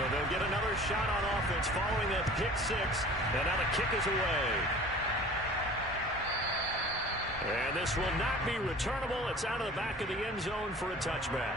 So they'll get another shot on offense following that pick six. And now the kick is away. And this will not be returnable. It's out of the back of the end zone for a touchback.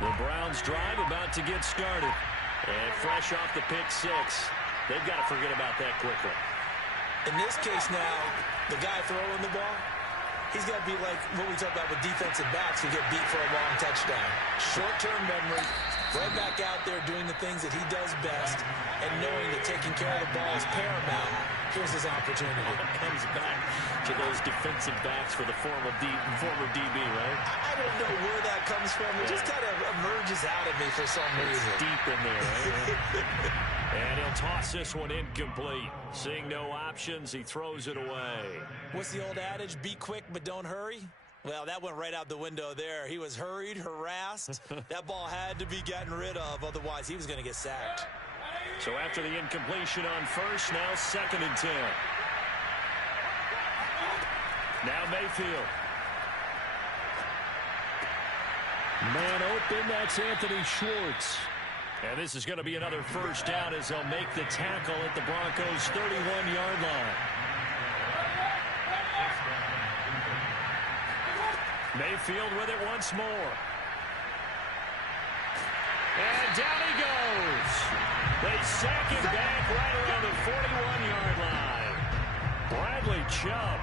The Browns drive about to get started. And fresh off the pick six, they've got to forget about that quickly. In this case now, the guy throwing the ball, he's got to be like what we talk about with defensive backs who get beat for a long touchdown. Short-term memory, right back out there doing the things that he does best, and knowing that taking care of the ball is paramount. Here's his opportunity. Comes back to those defensive backs for the former DB, right? I don't know where that comes from. It just kind of emerges out of me for some reason. It's deep in there, right? And he'll toss this one incomplete. Seeing no options, he throws it away. What's the old adage? Be quick, but don't hurry? Well, that went right out the window there. He was hurried, harassed. That ball had to be gotten rid of, otherwise he was going to get sacked. So after the incompletion on first, now 2nd and 10. Now Mayfield. Man open, that's Anthony Schwartz. And this is going to be another first down as they'll make the tackle at the Broncos' 31-yard line. Mayfield with it once more. And down he goes. They sack him back right around the 41-yard line. Bradley Chubb,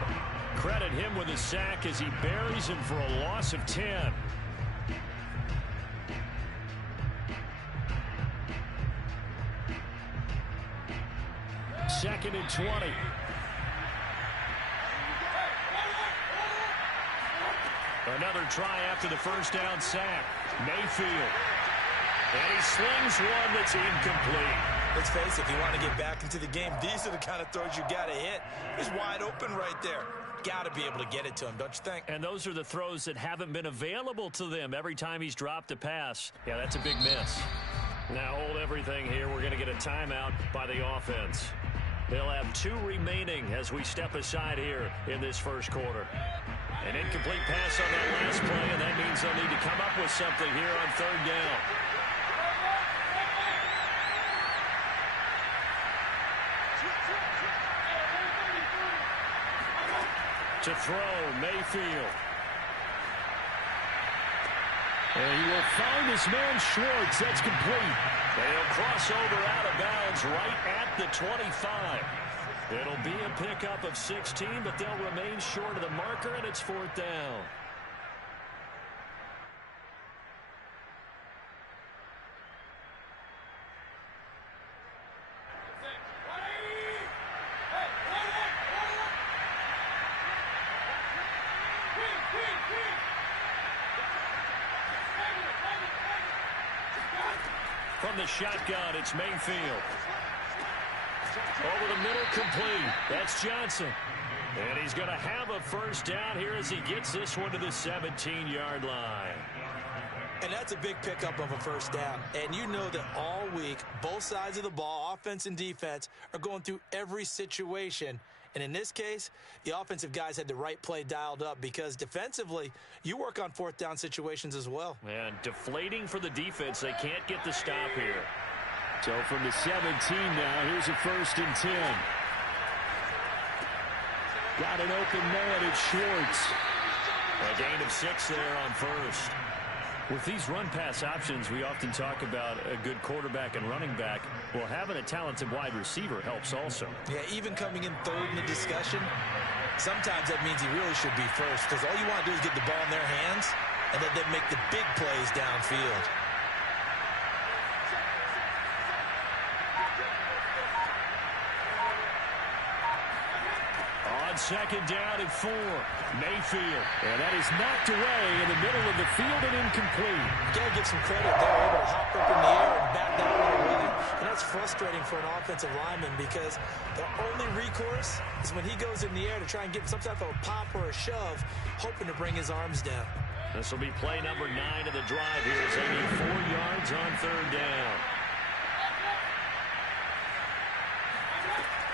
credit him with a sack as he buries him for a loss of 10. Second and 20. Another try after the first down sack. Mayfield. And he slings one that's incomplete. Let's face it, if you want to get back into the game, these are the kind of throws you got to hit. He's wide open right there. Got to be able to get it to him, don't you think? And those are the throws that haven't been available to them every time he's dropped a pass. Yeah, that's a big miss. Now hold everything here. We're going to get a timeout by the offense. They'll have 2 remaining as we step aside here in this first quarter. An incomplete pass on that last play, and that means they'll need to come up with something here on 3rd down. To throw, Mayfield. And he will find his man Schwartz. That's complete. They'll cross over out of bounds right at the 25. It'll be a pickup of 16, but they'll remain short of the marker, and it's 4th down. From the shotgun, it's Mayfield. Over the middle, complete. That's Johnson. And he's going to have a first down here as he gets this one to the 17-yard line. And that's a big pickup of a first down. And you know that all week, both sides of the ball, offense and defense, are going through every situation. And in this case, the offensive guys had the right play dialed up because defensively, you work on 4th down situations as well. And deflating for the defense. They can't get the stop here. So from the 17 now, here's a 1st and 10. Got an open man, it's Schwartz. A gain of 6 there on first. With these run-pass options, we often talk about a good quarterback and running back. Well, having a talented wide receiver helps also. Yeah, even coming in 3rd in the discussion, sometimes that means he really should be first because all you want to do is get the ball in their hands and then make the big plays downfield. second down and 4. Mayfield. And that is knocked away in the middle of the field and incomplete. You got to give some credit there. Able to hop up in the air and back that one away. And that's frustrating for an offensive lineman because the only recourse is when he goes in the air to try and get some type of a pop or a shove, hoping to bring his arms down. This will be play number 9 of the drive here as they need 4 yards on third down.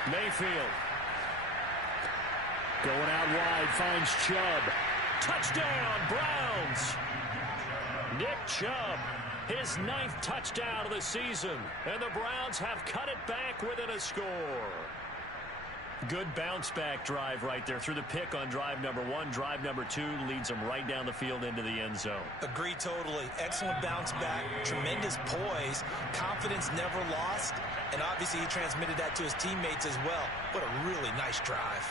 Mayfield. Going out wide, finds Chubb. Touchdown, Browns! Nick Chubb, his 9th touchdown of the season. And the Browns have cut it back within a score. Good bounce-back drive right there through the pick on drive number 1. Drive number 2 leads them right down the field into the end zone. Agree totally. Excellent bounce back, tremendous poise, confidence never lost, and obviously he transmitted that to his teammates as well. What a really nice drive.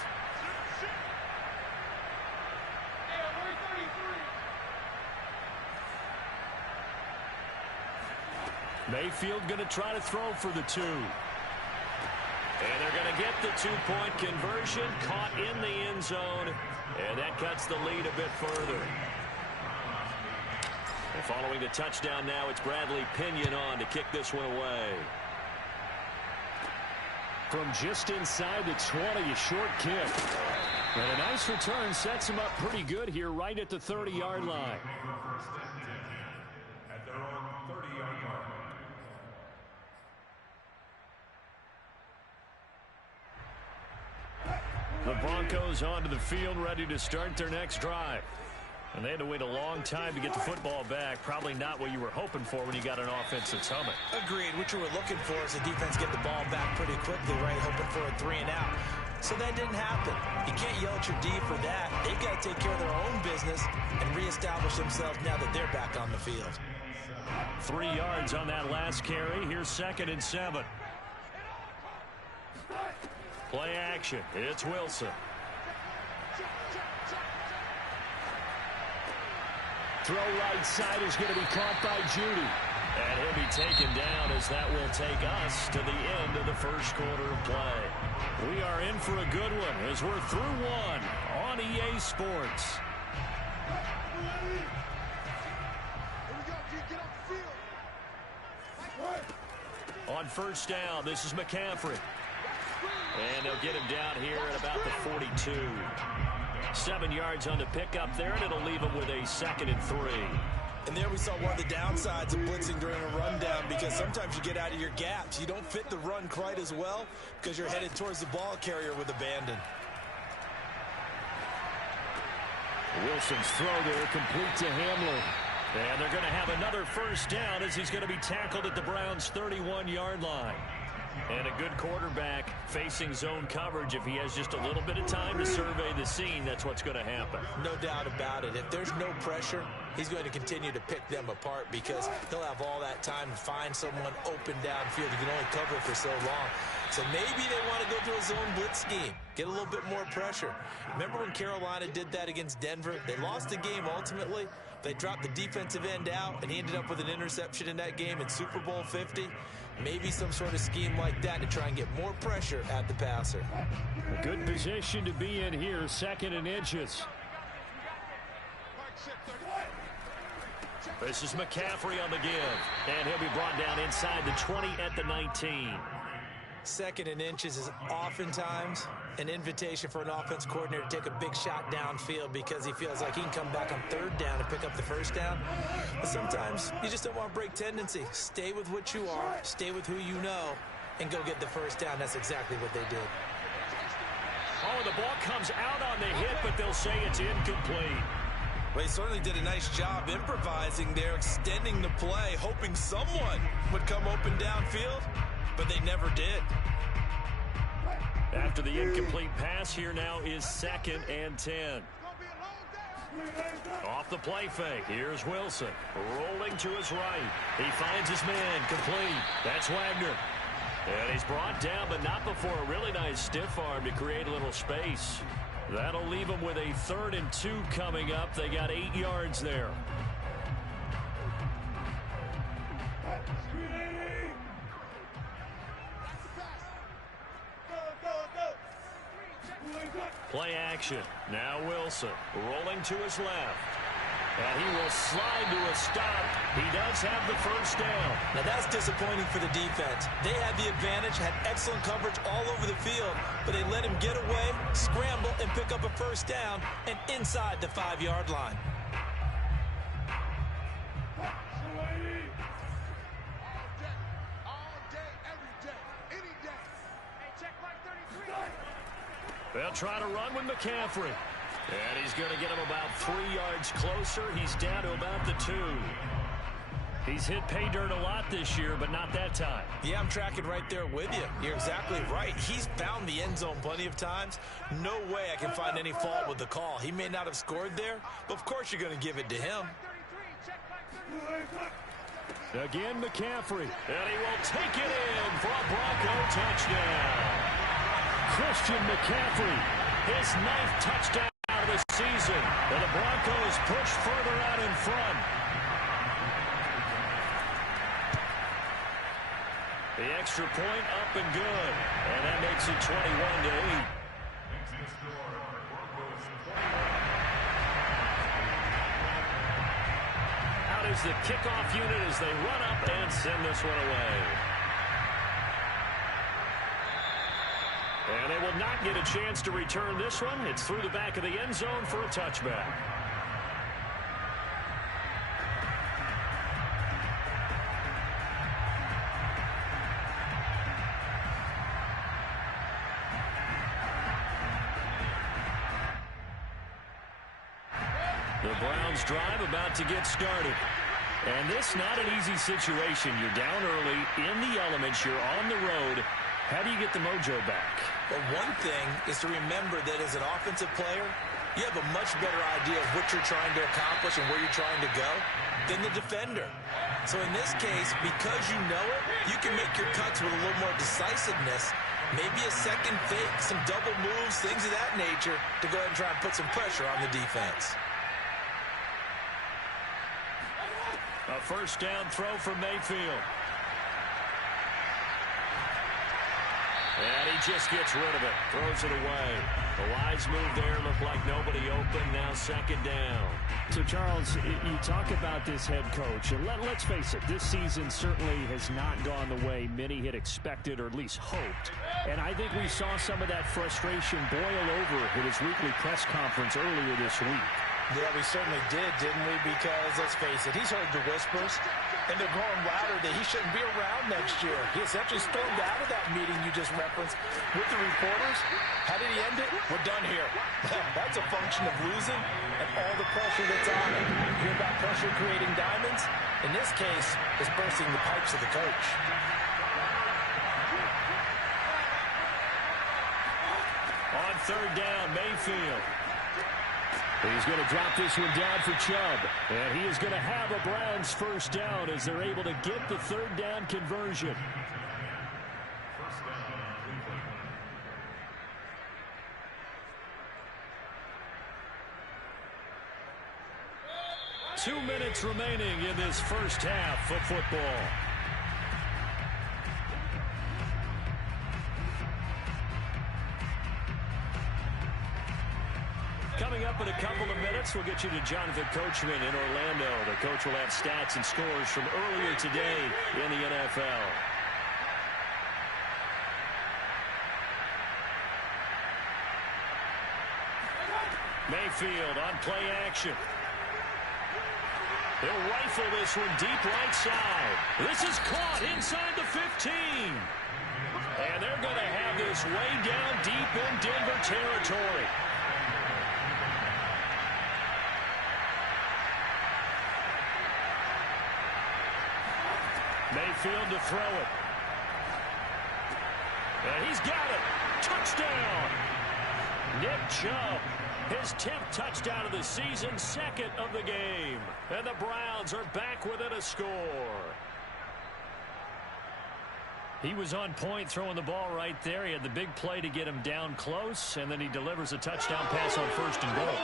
Mayfield going to try to throw for the 2. And they're going to get the 2-point conversion, caught in the end zone, and that cuts the lead a bit further. And following the touchdown now, it's Bradley Pinion on to kick this one away. From just inside the 20, a short kick. And a nice return sets him up pretty good here right at the 30-yard line. The Broncos onto the field, ready to start their next drive. And they had to wait a long time to get the football back. Probably not what you were hoping for when you got an offense that's humming. Agreed. What you were looking for is the defense get the ball back pretty quickly, right? Hoping for a 3 and out. So that didn't happen. You can't yell at your D for that. They've got to take care of their own business and reestablish themselves now that they're back on the field. 3 yards on that last carry. Here's 2nd and 7. Play action. It's Wilson. Throw right side is going to be caught by Judy. And he'll be taken down as that will take us to the end of the first quarter of play. We are in for a good one as we're through one on EA Sports. On first down, this is McCaffrey. And they'll get him down here at about the 42. 7 yards on the pickup there, and it'll leave him with a 2nd and 3. And there we saw one of the downsides of blitzing during a rundown because sometimes you get out of your gaps. You don't fit the run quite as well because you're headed towards the ball carrier with abandon. Wilson's throw there complete to Hamler. And they're going to have another first down as he's going to be tackled at the Browns' 31-yard line. And a good quarterback facing zone coverage. If he has just a little bit of time to survey the scene, that's what's going to happen. No doubt about it. If there's no pressure, he's going to continue to pick them apart because he'll have all that time to find someone open downfield. You can only cover for so long. So maybe they want to go to a zone blitz scheme, get a little bit more pressure. Remember when Carolina did that against Denver? They lost the game ultimately. They dropped the defensive end out, and he ended up with an interception in that game in Super Bowl 50. Maybe some sort of scheme like that to try and get more pressure at the passer. A good position to be in here, 2nd and inches. This is McCaffrey on the give, and he'll be brought down inside the 20 at the 19. 2nd and inches is oftentimes an invitation for an offense coordinator to take a big shot downfield because he feels like he can come back on 3rd down and pick up the first down. But sometimes you just don't want to break tendency. Stay with what you are, stay with who you know, and go get the first down. That's exactly what they did. Oh, the ball comes out on the hit, but they'll say it's incomplete. Well, he certainly did a nice job improvising there, extending the play, hoping someone would come open downfield, but they never did. After the incomplete pass, here now is 2nd and 10. Off the play fake, here's Wilson. Rolling to his right. He finds his man, complete. That's Wagner. And he's brought down, but not before a really nice stiff arm to create a little space. That'll leave him with a 3rd and 2 coming up. They got 8 yards there. Play action. Now Wilson rolling to his left. And he will slide to a stop. He does have the first down. Now that's disappointing for the defense. They had the advantage, had excellent coverage all over the field, but they let him get away, scramble, and pick up a first down, and inside the 5-yard line. They'll try to run with McCaffrey. And he's going to get him about 3 yards closer. He's down to about the 2. He's hit pay dirt a lot this year, but not that time. Yeah, I'm tracking right there with you. You're exactly right. He's found the end zone plenty of times. No way I can find any fault with the call. He may not have scored there, but of course you're going to give it to him. Again, McCaffrey. And he will take it in for a Bronco touchdown. Christian McCaffrey. His 9th touchdown of the season. And the Broncos push further out in front. The extra point up and good. And that makes it 21-8. Out is the kickoff unit as they run up and send this one away. And they will not get a chance to return this one. It's through the back of the end zone for a touchback. The Browns drive about to get started. And this not an easy situation. You're down early, in the elements, you're on the road. How do you get the mojo back? Well, one thing is to remember that as an offensive player, you have a much better idea of what you're trying to accomplish and where you're trying to go than the defender. So in this case, because you know it, you can make your cuts with a little more decisiveness, maybe a second fake, some double moves, things of that nature, to go ahead and try and put some pressure on the defense. A first down throw from Mayfield. And he just gets rid of it. Throws it away. The wise move there. Looked like nobody open. Now second down. So, Charles, you talk about this head coach. And let's face it, this season certainly has not gone the way many had expected or at least hoped. And I think we saw some of that frustration boil over at his weekly press conference earlier this week. Yeah, we certainly did, didn't we? Because, let's face it, he's heard the whispers, and they're growing louder that he shouldn't be around next year. He essentially stormed out of that meeting you just referenced with the reporters. How did he end it? We're done here. That's a function of losing and all the pressure that's on it. You hear about pressure creating diamonds? In this case, it's bursting the pipes of the coach. On third down, Mayfield. He's going to drop this one down for Chubb. And he is going to have a Browns first down as they're able to get the third down conversion. Two minutes remaining in this first half of football. Coming up in a couple of minutes, we'll get you to Jonathan Coachman in Orlando. The coach will have stats and scores from earlier today in the NFL. Mayfield on play action. He'll rifle this one deep right side. This is caught inside the 15. And they're going to have this way down deep in Denver territory. Mayfield to throw it. And he's got it. Touchdown. Nick Chubb, his 10th touchdown of the season, 2nd of the game. And the Browns are back within a score. He was on point throwing the ball right there. He had the big play to get him down close, and then he delivers a touchdown pass on first and goal.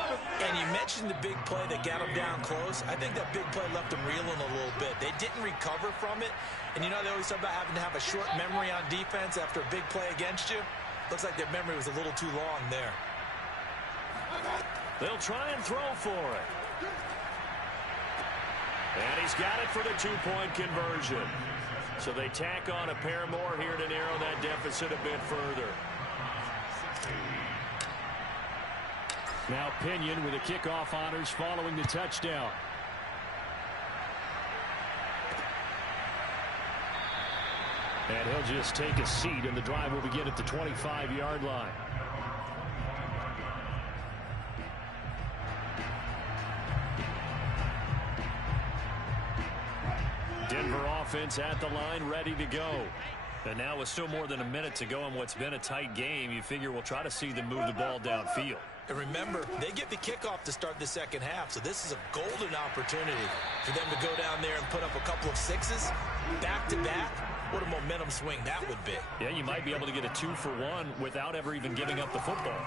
And you mentioned the big play that got him down close. I think that big play left him reeling a little bit. They didn't recover from it. And you know they always talk about having to have a short memory on defense after a big play against you. Looks like their memory was a little too long there. They'll try and throw for it. And he's got it for the two-point conversion. So they tack on a pair more here to narrow that deficit a bit further. Now Pinion with the kickoff honors following the touchdown. And he'll just take a seat, and the drive will begin at the 25-yard line. Denver offense at the line, ready to go. And now with still more than a minute to go in what's been a tight game, you figure we'll try to see them move the ball downfield. And remember, they get the kickoff to start the second half, so this is a golden opportunity for them to go down there and put up a couple of sixes back-to-back. What a momentum swing that would be. Yeah, you might be able to get a 2-for-1 without ever even giving up the football.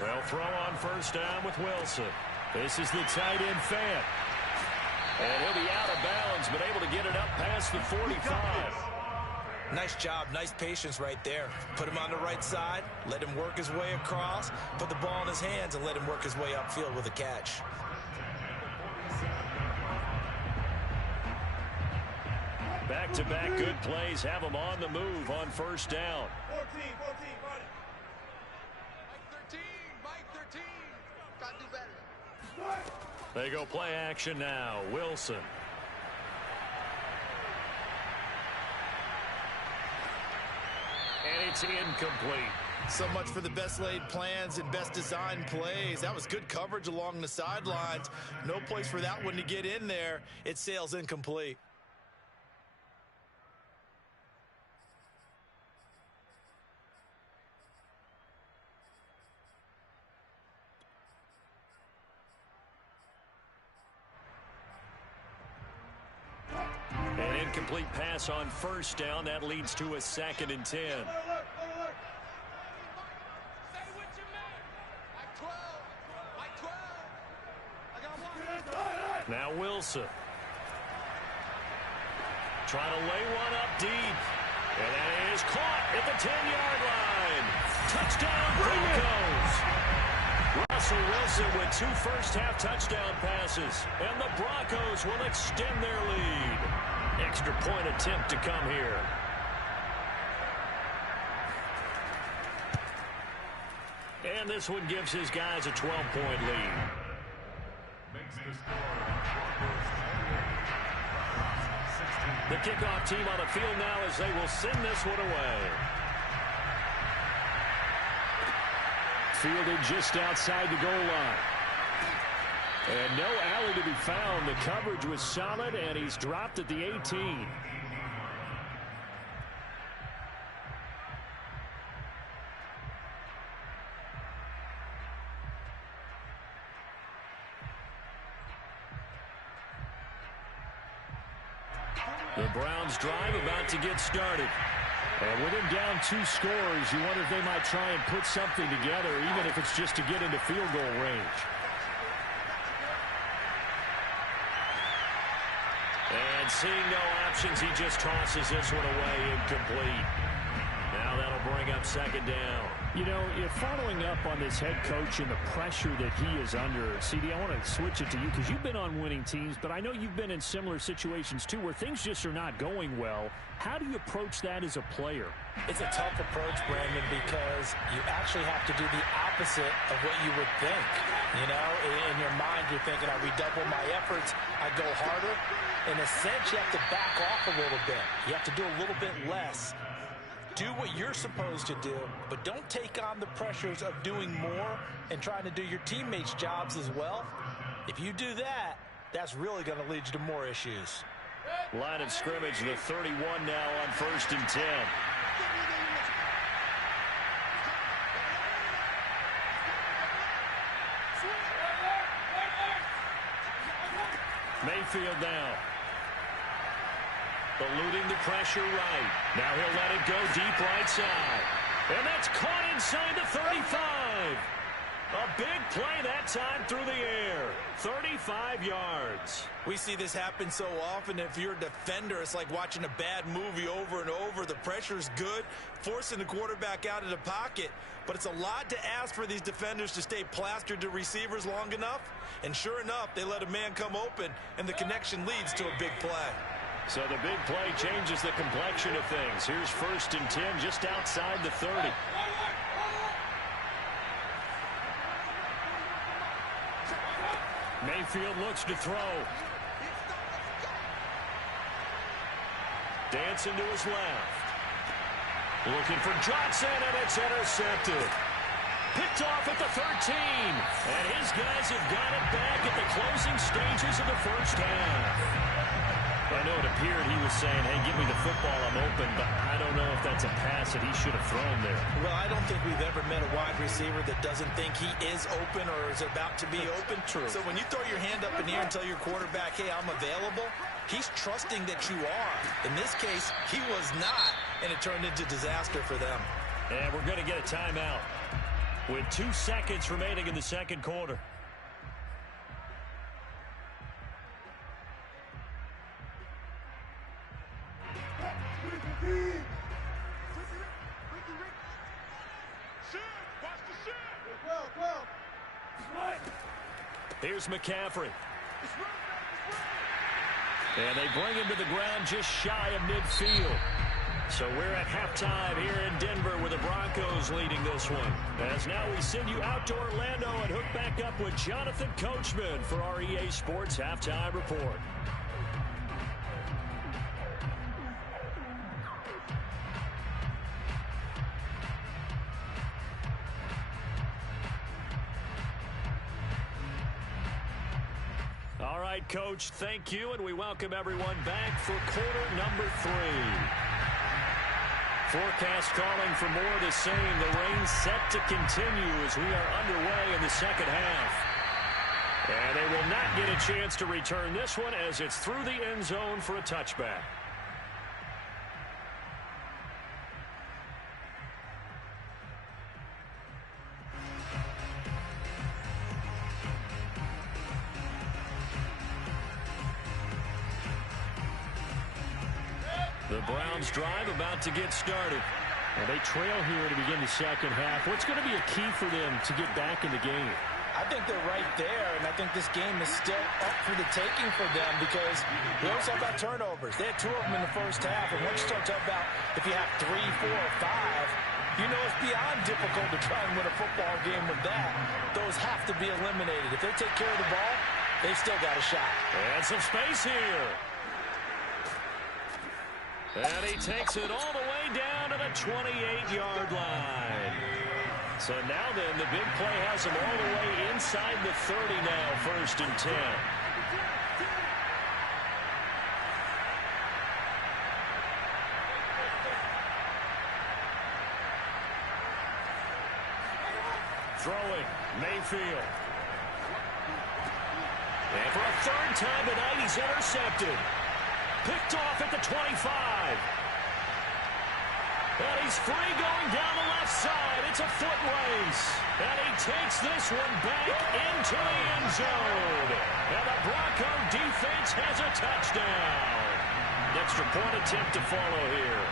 They'll throw on first down with Wilson. This is the tight end Fan. And he'll be out of bounds, but able to get it up past the 45. Nice job, nice patience right there. Put him on the right side, let him work his way across, put the ball in his hands, and let him work his way upfield with a catch. Back-to-back good plays have them on the move on first down. 14, buddy. Mike 13. Gotta do better. They go play action now. Wilson. And it's incomplete. So much for the best laid plans and best designed plays. That was good coverage along the sidelines. No place for that one to get in there. It sails incomplete. An incomplete pass on first down. That leads to a 2nd and 10. Stay with your man. Mike 12. Mike 12. I got one. Now Wilson. Trying to lay one up deep. And that is caught at the 10-yard line. Touchdown Broncos. Russell Wilson with 2 first-half touchdown passes. And the Broncos will extend their lead. Extra point attempt to come here. And this one gives his guys a 12-point lead. The kickoff team on the field now as they will send this one away. Fielded just outside the goal line. And no alley to be found. The coverage was solid, and he's dropped at the 18. The Browns drive about to get started. And with him down 2 scores, you wonder if they might try and put something together, even if it's just to get into field goal range. And seeing no options, he just tosses this one away incomplete. Now that'll bring up 2nd down. You know, following up on this head coach and the pressure that he is under, CD, I want to switch it to you because you've been on winning teams, but I know you've been in similar situations too where things just are not going well. How do you approach that as a player? It's a tough approach, Brandon, because you actually have to do the opposite of what you would think. You know, in your mind, you're thinking, I redouble my efforts, I go harder. In a sense, you have to back off a little bit. You have to do a little bit less. Do what you're supposed to do, but don't take on the pressures of doing more and trying to do your teammates' jobs as well. If you do that, that's really going to lead you to more issues. Line of scrimmage, the 31 now on 1st and 10. Mayfield now. Eluding the pressure right. Now he'll let it go deep right side. And that's caught inside the 35. A big play that time through the air. 35 yards. We see this happen so often. If you're a defender, it's like watching a bad movie over and over. The pressure's good, forcing the quarterback out of the pocket. But it's a lot to ask for these defenders to stay plastered to receivers long enough. And sure enough, they let a man come open, and the connection leads to a big play. So the big play changes the complexion of things. Here's 1st and 10 just outside the 30. Mayfield looks to throw. Dancing to his left. Looking for Johnson, and it's intercepted. Picked off at the 13. And his guys have got it back at the closing stages of the first half. I know it appeared he was saying, hey, give me the football, I'm open, but I don't know if that's a pass that he should have thrown there. Well, I don't think we've ever met a wide receiver that doesn't think he is open or is about to be open. True. So when you throw your hand up in the air and tell your quarterback, hey, I'm available, he's trusting that you are. In this case, he was not, and it turned into disaster for them. And we're going to get a timeout with 2 seconds remaining in the second quarter. Here's McCaffrey. And they bring him to the ground just shy of midfield. So we're at halftime here in Denver with the Broncos leading this one. As now we send you out to Orlando and hook back up with Jonathan Coachman for our EA Sports Halftime Report. All right, Coach, thank you, and we welcome everyone back for quarter number 3. Forecast calling for more of the same. The rain set to continue as we are underway in the second half. And they will not get a chance to return this one as it's through the end zone for a touchback. The Browns drive about to get started. And they trail here to begin the second half. What's going to be a key for them to get back in the game? I think they're right there, and I think this game is still up for the taking for them because we also talk about turnovers. They had 2 of them in the first half, and once you start talking about if you have 3, 4, or 5, you know it's beyond difficult to try and win a football game with that. Those have to be eliminated. If they take care of the ball, they've still got a shot. And some space here. And he takes it all the way down to the 28-yard line. So now then, the big play has him all the way inside the 30 now, 1st and 10. Throwing, Mayfield. And for a 3rd time tonight, he's intercepted. Picked off at the 25. And he's free going down the left side. It's a foot race. And he takes this one back into the end zone. And the Bronco defense has a touchdown. Extra point attempt to follow here.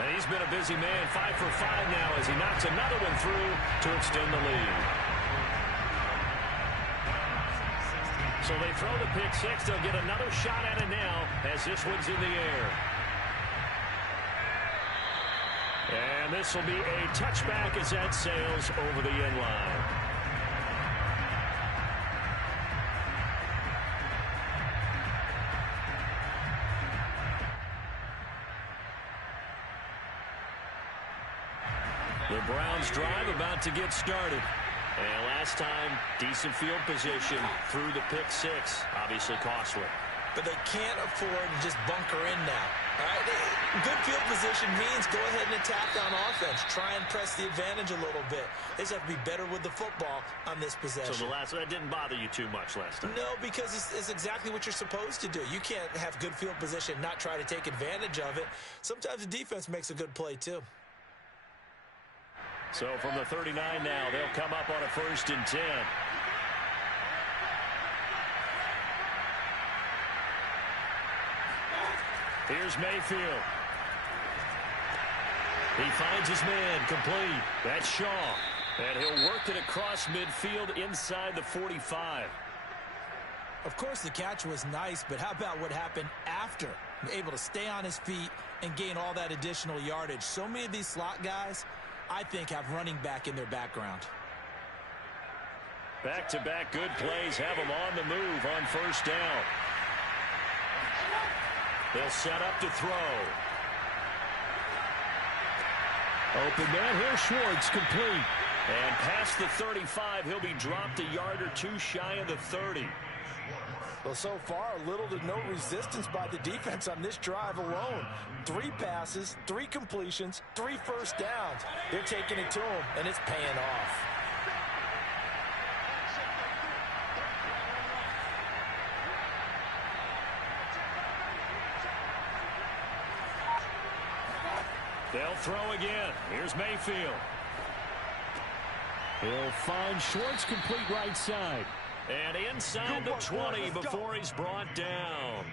And he's been a busy man, 5 for 5 now as he knocks another one through to extend the lead. So they throw the pick 6. They'll get another shot at it now as this one's in the air. And this will be a touchback as that sails over the end line. The Browns drive about to get started. And last time, decent field position through the pick 6. Obviously costly. But they can't afford to just bunker in now. All right? Good field position means go ahead and attack on offense. Try and press the advantage a little bit. They just have to be better with the football on this possession. So that didn't bother you too much last time? No, because it's exactly what you're supposed to do. You can't have good field position, not try to take advantage of it. Sometimes the defense makes a good play, too. So from the 39 now, they'll come up on a 1st and 10. Here's Mayfield. He finds his man, complete. That's Shaw. And he'll work it across midfield inside the 45. Of course, the catch was nice, but how about what happened after? Able to stay on his feet and gain all that additional yardage. So many of these slot guys, I think, have running back in their background. Back-to-back good plays have them on the move on 1st down. They'll set up to throw. Open man here, Schwartz, complete. And past the 35, he'll be dropped a yard or 2 shy of the 30. Well, so far, little to no resistance by the defense on this drive alone. 3 passes, 3 completions, 3 first downs. They're taking it to him, and it's paying off. They'll throw again. Here's Mayfield. He'll find Schwartz, complete right side. And inside the 20 before he's brought down.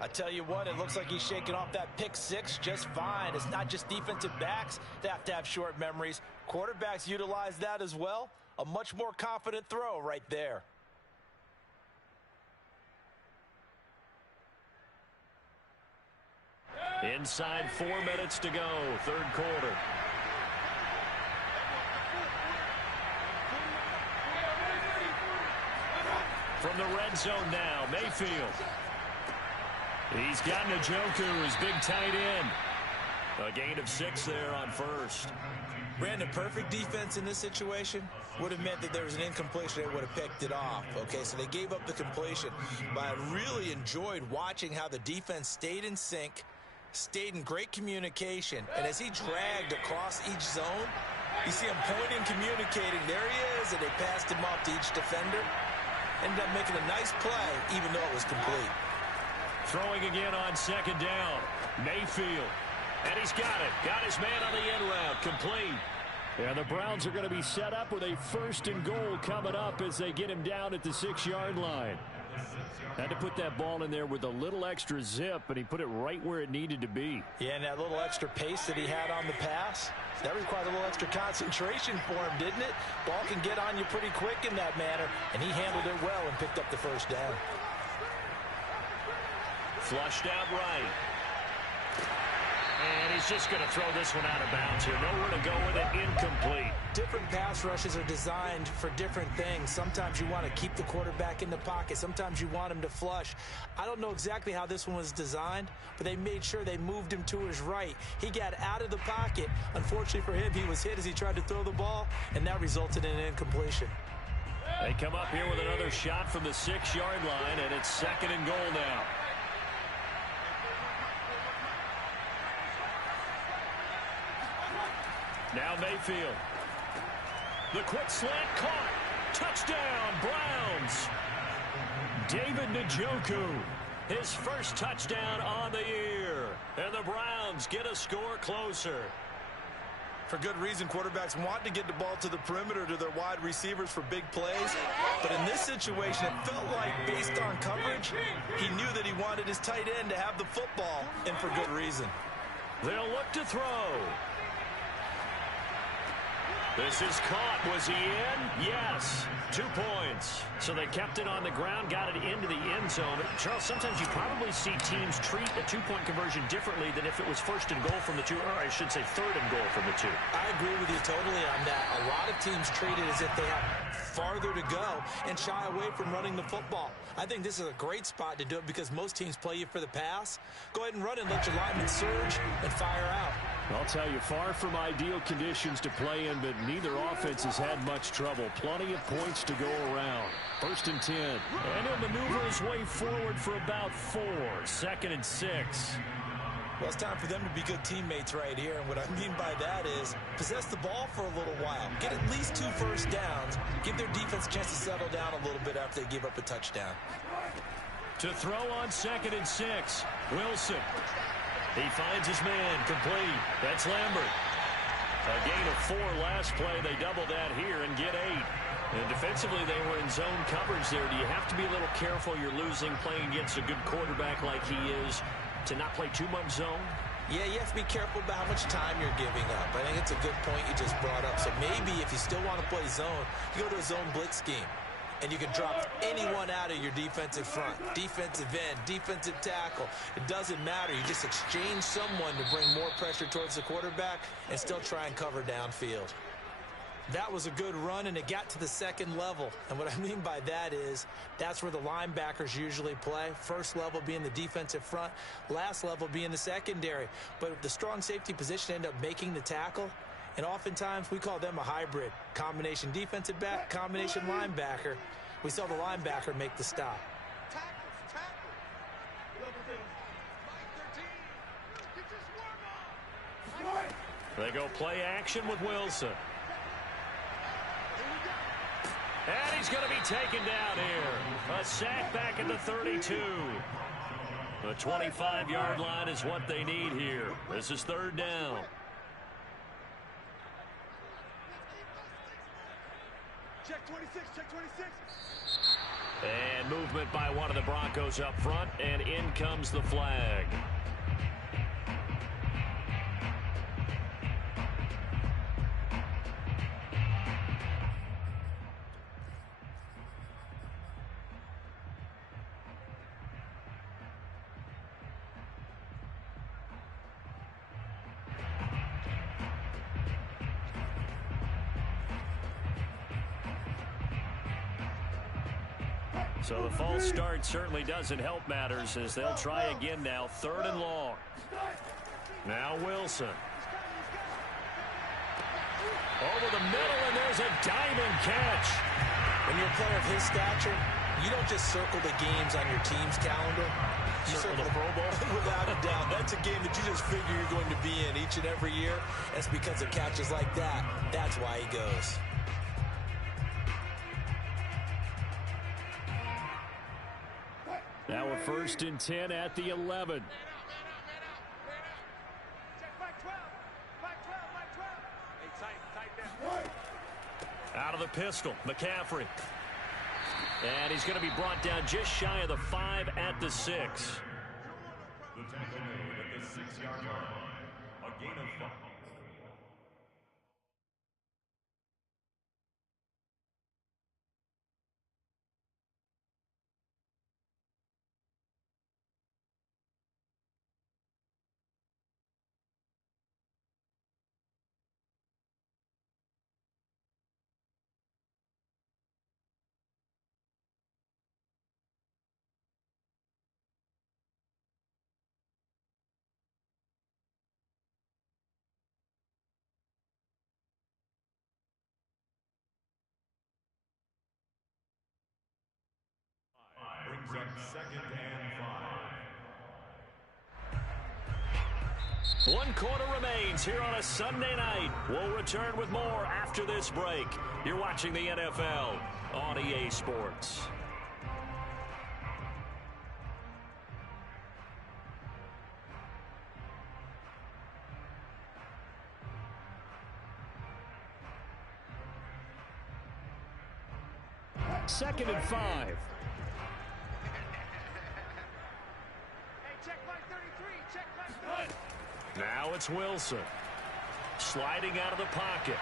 I tell you what, it looks like he's shaking off that pick 6 just fine. It's not just defensive backs that have to have short memories. Quarterbacks utilize that as well. A much more confident throw right there. Inside 4 minutes to go, 3rd quarter. From the red zone now, Mayfield. He's got Njoku, his big tight end. A gain of 6 there on 1st. Brandon, perfect defense in this situation would have meant that there was an incompletion. They would have picked it off. Okay, so they gave up the completion. But I really enjoyed watching how the defense stayed in sync, stayed in great communication. And as he dragged across each zone, you see him pointing, communicating. There he is, and they passed him off to each defender. Ended up making a nice play, even though it was complete. Throwing again on 2nd down. Mayfield. And he's got it. Got his man on the end route. Complete. Yeah, the Browns are going to be set up with a 1st and goal coming up as they get him down at the 6-yard line. Had to put that ball in there with a little extra zip, and he put it right where it needed to be. Yeah, and that little extra pace that he had on the pass, that required a little extra concentration for him, didn't it? Ball can get on you pretty quick in that manner, and he handled it well and picked up the 1st down. Flushed out right. And he's just going to throw this one out of bounds here. Nowhere to go with it. Incomplete. Different pass rushes are designed for different things. Sometimes you want to keep the quarterback in the pocket. Sometimes you want him to flush. I don't know exactly how this one was designed, but they made sure they moved him to his right. He got out of the pocket. Unfortunately for him, he was hit as he tried to throw the ball, and that resulted in an incompletion. They come up here with another shot from the 6-yard line, and it's 2nd and goal now. Now Mayfield. The quick slant caught. Touchdown, Browns. David Njoku. His 1st touchdown on the year. And the Browns get a score closer. For good reason, quarterbacks want to get the ball to the perimeter to their wide receivers for big plays. But in this situation, it felt like, based on coverage, he knew that he wanted his tight end to have the football, and for good reason. They'll look to throw. This is caught. Was he in? Yes. 2 points. So they kept it on the ground, got it into the end zone. Charles, sometimes you probably see teams treat a 2-point conversion differently than if it was 1st and goal from the 2, or I should say 3rd and goal from the 2. I agree with you totally on that. A lot of teams treat it as if they have farther to go and shy away from running the football. I think this is a great spot to do it because most teams play you for the pass. Go ahead and run it, let your linemen surge and fire out. I'll tell you, far from ideal conditions to play in, but neither offense has had much trouble. Plenty of points to go around. 1st and 10. And he'll maneuver his way forward for about 4. 2nd and 6. Well, it's time for them to be good teammates right here. And what I mean by that is possess the ball for a little while. Get at least 2 first downs. Give their defense a chance to settle down a little bit after they give up a touchdown. To throw on 2nd and 6. Wilson. He finds his man, complete. That's Lambert. A gain 4 last play. They double that here and get 8. And defensively, they were in zone coverage there. Do you have to be a little careful? You're losing playing against a good quarterback like he is to not play too much zone? Yeah, you have to be careful about how much time you're giving up. I think it's a good point you just brought up. So maybe if you still want to play zone, you go to a zone blitz scheme. And you can drop anyone out of your defensive front. Defensive end, defensive tackle. It doesn't matter. You just exchange someone to bring more pressure towards the quarterback and still try and cover downfield. That was a good run, and it got to the second level. And what I mean by that is that's where the linebackers usually play. First level being the defensive front, last level being the secondary. But the strong safety position ended up making the tackle. And oftentimes, we call them a hybrid. Combination defensive back, combination linebacker. We saw the linebacker make the stop. They go play action with Wilson. And he's going to be taken down here. A sack back at the 32. The 25-yard line is what they need here. This is 3rd down. Check 26, check 26. And movement by one of the Broncos up front, and in comes the flag. So the false start certainly doesn't help matters as they'll try again now. 3rd and long. Now Wilson. Over the middle, and there's a diamond catch. When you're a player of his stature, you don't just circle the games on your team's calendar. You circle the Pro Bowl. Without a doubt. That's a game that you just figure you're going to be in each and every year. That's because of catches like that. That's why he goes. Now a 1st and 10 at the 11. Out of the pistol, McCaffrey. And he's going to be brought down just shy of the 5 at the 6. The tackle made at the 6-yard line. A gain of 5. Brings up 2nd and 5. 1 quarter remains here on a Sunday night. We'll return with more after this break. You're watching the NFL on EA Sports. Second and 5. Now it's Wilson. Sliding out of the pocket.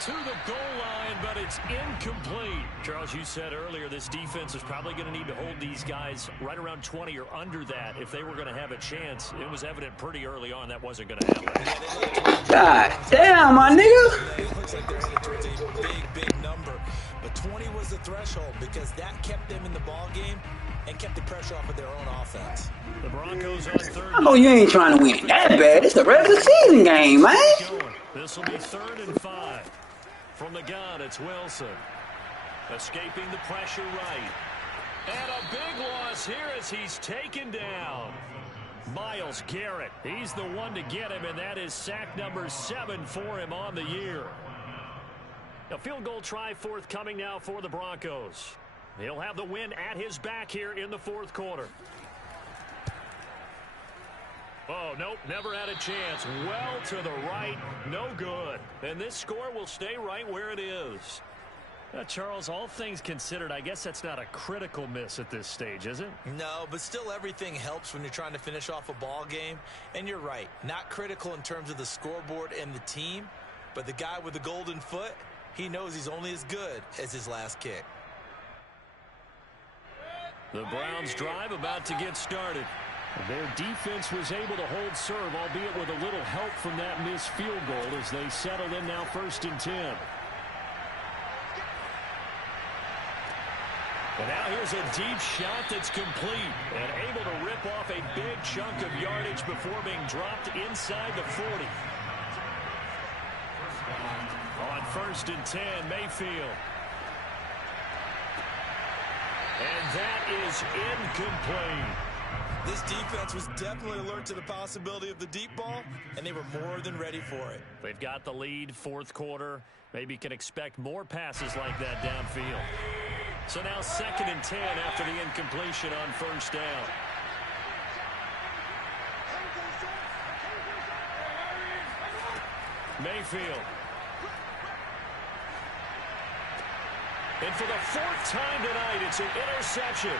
To the goal line, but it's incomplete. Charles, you said earlier this defense is probably going to need to hold these guys right around 20 or under that if they were going to have a chance. It was evident pretty early on that wasn't going to happen. God damn, my nigga. It looks like they're headed towards a big number. But 20 was the threshold because that kept them in the ball game and kept the pressure off of their own offense. The Broncos on 3rd. I know you ain't trying to win it that bad. It's the regular season game, man. This will be 3rd and 5. From the gun, it's Wilson. Escaping the pressure right. And a big loss here as he's taken down. Myles Garrett, he's the one to get him, and that is sack number 7 for him on the year. A field goal try forthcoming now for the Broncos. He'll have the win at his back here in the 4th quarter. Oh, nope, never had a chance. Well to the right, no good. And this score will stay right where it is. Charles, all things considered, I guess that's not a critical miss at this stage, is it? No, but still everything helps when you're trying to finish off a ball game. And you're right, not critical in terms of the scoreboard and the team, but the guy with the golden foot, he knows he's only as good as his last kick. The Browns drive about to get started. Their defense was able to hold serve, albeit with a little help from that missed field goal as they settle in now 1st and 10. And now here's a deep shot that's complete and able to rip off a big chunk of yardage before being dropped inside the 40. On 1st and 10, Mayfield. And that is incomplete. This defense was definitely alert to the possibility of the deep ball, and they were more than ready for it. They've got the lead, 4th quarter. Maybe can expect more passes like that downfield. So now 2nd and 10 after the incompletion on 1st down. Mayfield. And for the 4th time tonight, it's an interception.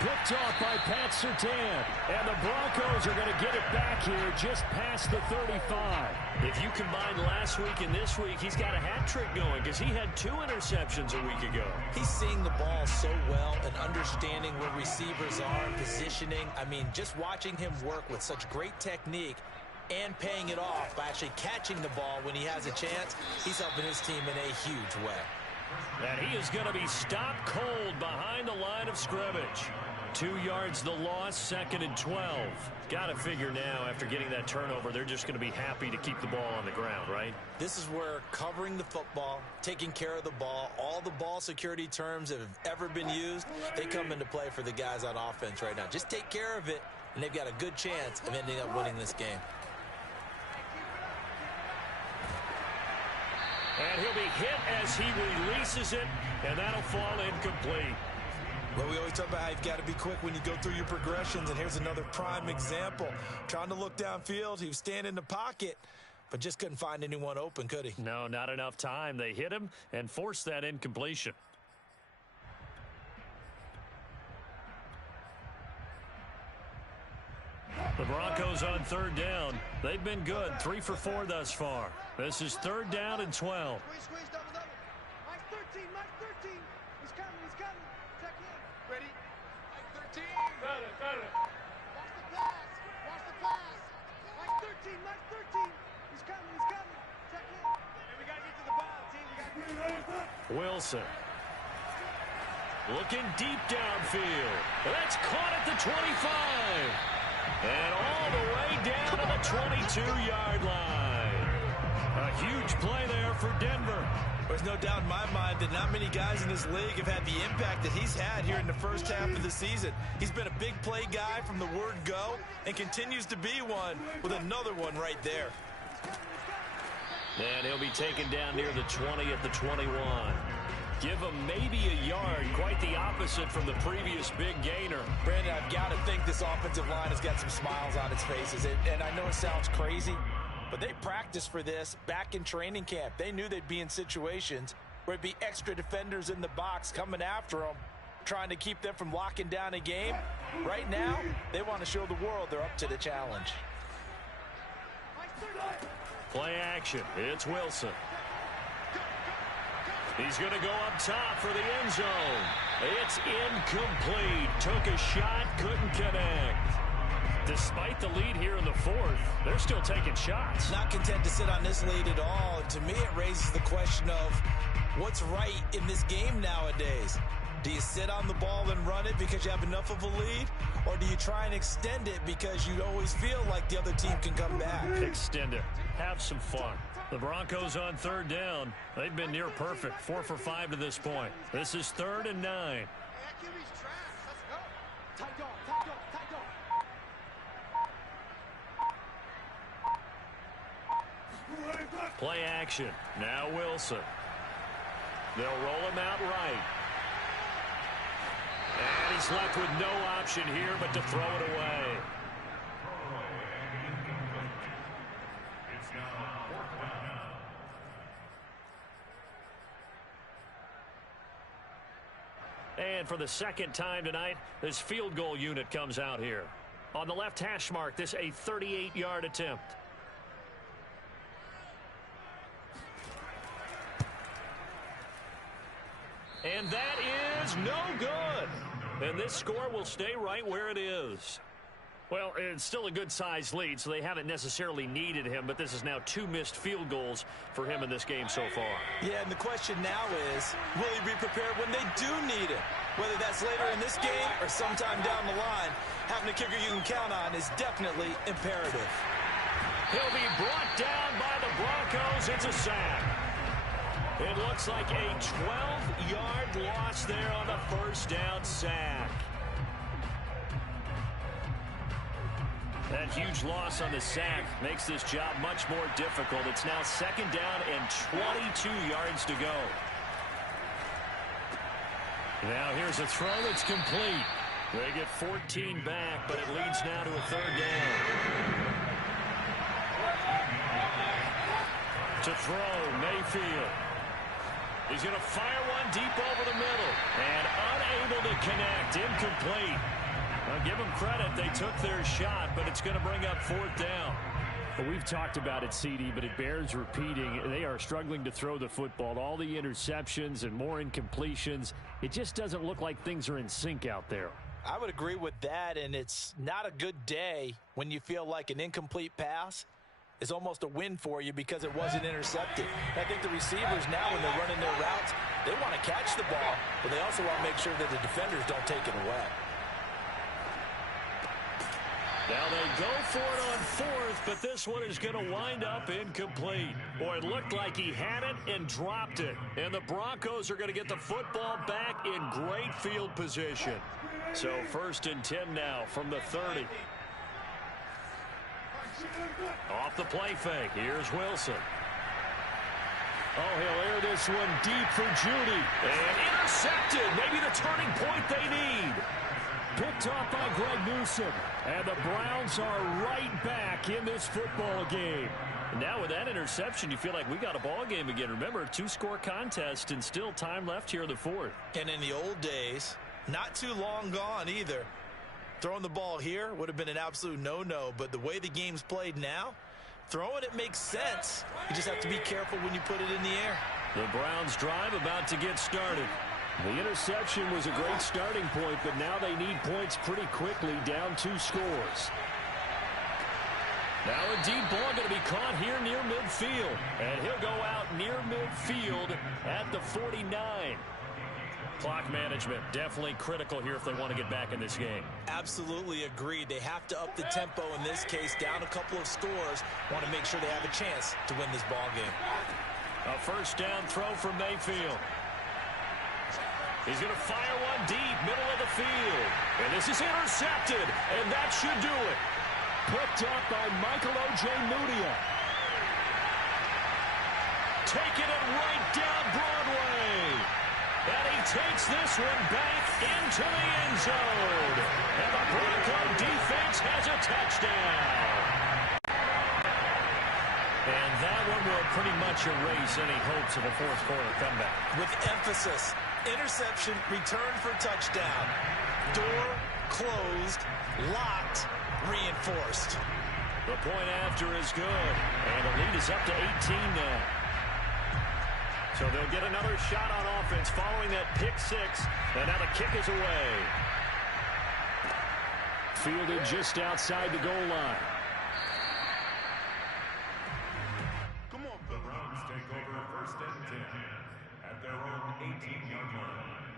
Picked off by Pat Surtain. And the Broncos are going to get it back here just past the 35. If you combine last week and this week, he's got a hat trick going because he had 2 interceptions a week ago. He's seeing the ball so well and understanding where receivers are and positioning. I mean, just watching him work with such great technique and paying it off by actually catching the ball when he has a chance, he's helping his team in a huge way. And he is going to be stopped cold behind the line of scrimmage. 2 yards the loss, 2nd and 12. Got to figure now after getting that turnover, they're just going to be happy to keep the ball on the ground, right? This is where covering the football, taking care of the ball, all the ball security terms that have ever been used, they come into play for the guys on offense right now. Just take care of it, and they've got a good chance of ending up winning this game. And he'll be hit as he releases it, and that'll fall incomplete. Well, we always talk about how you've got to be quick when you go through your progressions, and here's another prime example. Trying to look downfield, he was standing in the pocket, but just couldn't find anyone open, could he? No, not enough time. They hit him and forced that incompletion. The Broncos on 3rd down. They've been good, 3 for 4 thus far. This is 3rd down and 12. Squeeze, double. Mike 13, Mike 13. He's coming. Check in. Ready? Mike 13. Got it. Watch the pass. Mike 13. He's coming. Check in. And we got to get to the ball, team. We got to get to Wilson. Looking deep downfield. That's caught at the 25. And all the way down to the 22-yard line. A huge play there for Denver. There's no doubt in my mind that not many guys in this league have had the impact that he's had here in the first half of the season. He's been a big play guy from the word go and continues to be one with another one right there. And he'll be taken down near the 20 at the 21. Give him maybe a yard, quite the opposite from the previous big gainer. Brandon, I've got to think this offensive line has got some smiles on its faces. And I know it sounds crazy, but they practiced for this back in training camp. They knew they'd be in situations where it'd be extra defenders in the box coming after them, trying to keep them from locking down a game. Right now, they want to show the world they're up to the challenge. Play action. It's Wilson. He's going to go up top for the end zone. It's incomplete. Took a shot, couldn't connect. Despite the lead here in the 4th, they're still taking shots. Not content to sit on this lead at all. And to me, it raises the question of what's right in this game nowadays. Do you sit on the ball and run it because you have enough of a lead? Or do you try and extend it because you always feel like the other team can come back? Extend it. Have some fun. The Broncos on 3rd down. They've been near perfect. 4 for 5 to this point. This is 3rd and 9. Play action. Now Wilson. They'll roll him out right. And he's left with no option here but to throw it away. And for the second time tonight, this field goal unit comes out here. On the left hash mark, this a 38-yard attempt. And that is no good. And this score will stay right where it is. Well, it's still a good-sized lead, so they haven't necessarily needed him, but this is now 2 missed field goals for him in this game so far. Yeah, and the question now is, will he be prepared when they do need him? Whether that's later in this game or sometime down the line, having a kicker you can count on is definitely imperative. He'll be brought down by the Broncos. It's a sack. It looks like a 12-yard loss there on the first down sack. That huge loss on the sack makes this job much more difficult. It's now second down and 22 yards to go. Now here's a throw that's complete. They get 14 back, but it leads now to a third down. To throw, Mayfield. He's going to fire one deep over the middle. And unable to connect. Incomplete. I'll give them credit. They took their shot, but it's going to bring up fourth down. Well, we've talked about it, CD, but it bears repeating. They are struggling to throw the football. All the interceptions and more incompletions. It just doesn't look like things are in sync out there. I would agree with that, and it's not a good day when you feel like an incomplete pass is almost a win for you because it wasn't intercepted. I think the receivers now, when they're running their routes, they want to catch the ball, but they also want to make sure that the defenders don't take it away. Now they go for it on fourth, but this one is going to wind up incomplete. Boy, it looked like he had it and dropped it. And the Broncos are going to get the football back in great field position. So 1st and 10 now from the 30. Off the play fake. Here's Wilson. Oh, he'll air this one deep for Judy. And intercepted. Maybe the turning point they need. Picked off by Greg Newsome. And the Browns are right back in this football game. And now with that interception, you feel like we got a ball game again. Remember, 2-score contest and still time left here in the fourth. And in the old days, not too long gone either. Throwing the ball here would have been an absolute no-no, but the way the game's played now, throwing it makes sense. You just have to be careful when you put it in the air. The Browns drive about to get started. The interception was a great starting point, but now they need points pretty quickly, down 2 scores. Now a deep ball going to be caught here near midfield. And he'll go out near midfield at the 49. Clock management definitely critical here if they want to get back in this game. Absolutely agreed. They have to up the tempo in this case, down a couple of scores. Want to make sure they have a chance to win this ball game. A first down throw for Mayfield. He's going to fire one deep, middle of the field. And this is intercepted, and that should do it. Picked up by Michael O.J. Mudia. Taking it right down Broadway. And he takes this one back into the end zone. And the Bronco defense has a touchdown. And that one will pretty much erase any hopes of a fourth quarter comeback. With emphasis, interception, return for touchdown. Door closed, locked, reinforced. The point after is good. And the lead is up to 18 now. So they'll get another shot on offense following that pick six. And now the kick is away. Fielded just outside the goal line. The Browns take over 1st and 10 at their own 18-yard line.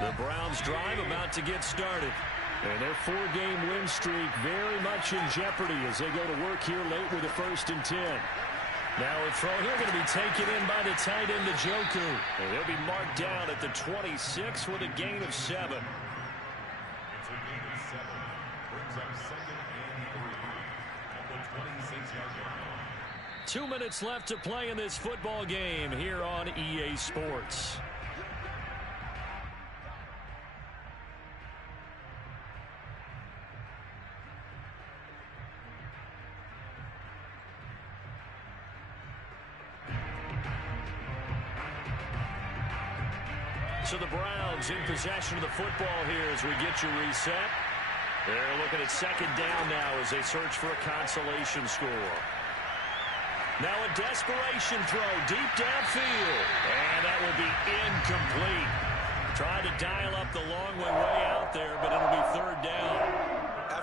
The Browns drive about to get started. And their 4-game win streak very much in jeopardy as they go to work here late with a 1st and 10. Now a throw here going to be taken in by the tight end, Njoku. And he'll be marked down at the 26 with a gain of 7. It's a gain of 7. Brings up 2nd and 3 at the 26-yard line. 2 minutes left to play in this football game here on EA Sports. So the Browns in possession of the football here as we get you reset. They're looking at second down now as they search for a consolation score. Now a desperation throw deep downfield. And that will be incomplete. Trying to dial up the long way out there, but it'll be third down.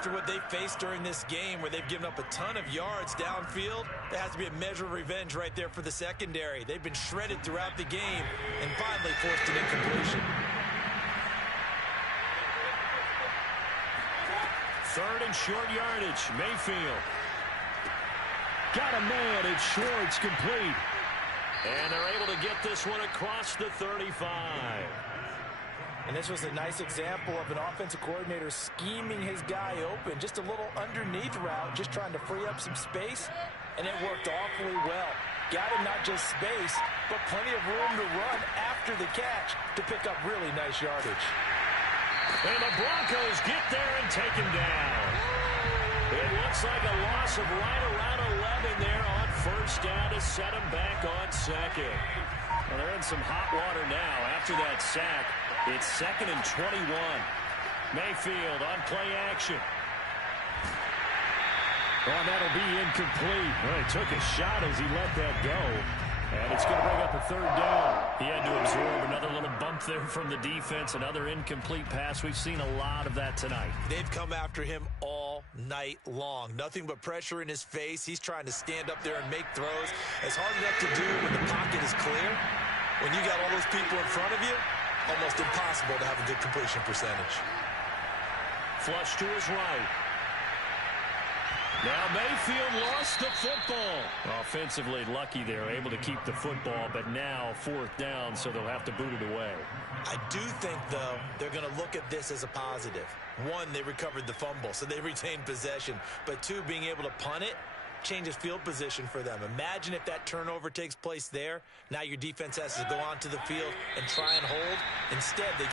After what they faced during this game where they've given up a ton of yards downfield, there has to be a measure of revenge right there for the secondary. They've been shredded throughout the game and finally forced an incompletion. Third and short yardage. Mayfield. Got a man. It's short. It's complete. And they're able to get this one across the 35. And this was a nice example of an offensive coordinator scheming his guy open. Just a little underneath route, just trying to free up some space. And it worked awfully well. Got him not just space, but plenty of room to run after the catch to pick up really nice yardage. And the Broncos get there and take him down. It looks like a loss of right around 11 there on first down to set him back on second. Well, they're in some hot water now after that sack. It's 2nd and 21. Mayfield on play action. Oh, that'll be incomplete. Well, he took a shot as he let that go. And it's going to bring up a third down. He had to absorb another little bump there from the defense. Another incomplete pass. We've seen a lot of that tonight. They've come after him all night long. Nothing but pressure in his face. He's trying to stand up there and make throws. It's hard enough to do when the pocket is clear. When you got all those people in front of you, almost impossible to have a good completion percentage. Flush to his right. Now Mayfield lost the football. Offensively lucky they're able to keep the football, but now fourth down, so they'll have to boot it away. I do think, though, they're going to look at this as a positive. One, they recovered the fumble, so they retained possession. But two, being able to punt it changes field position for them. Imagine if that turnover takes place there. Now your defense has to go onto the field and try and hold. Instead, they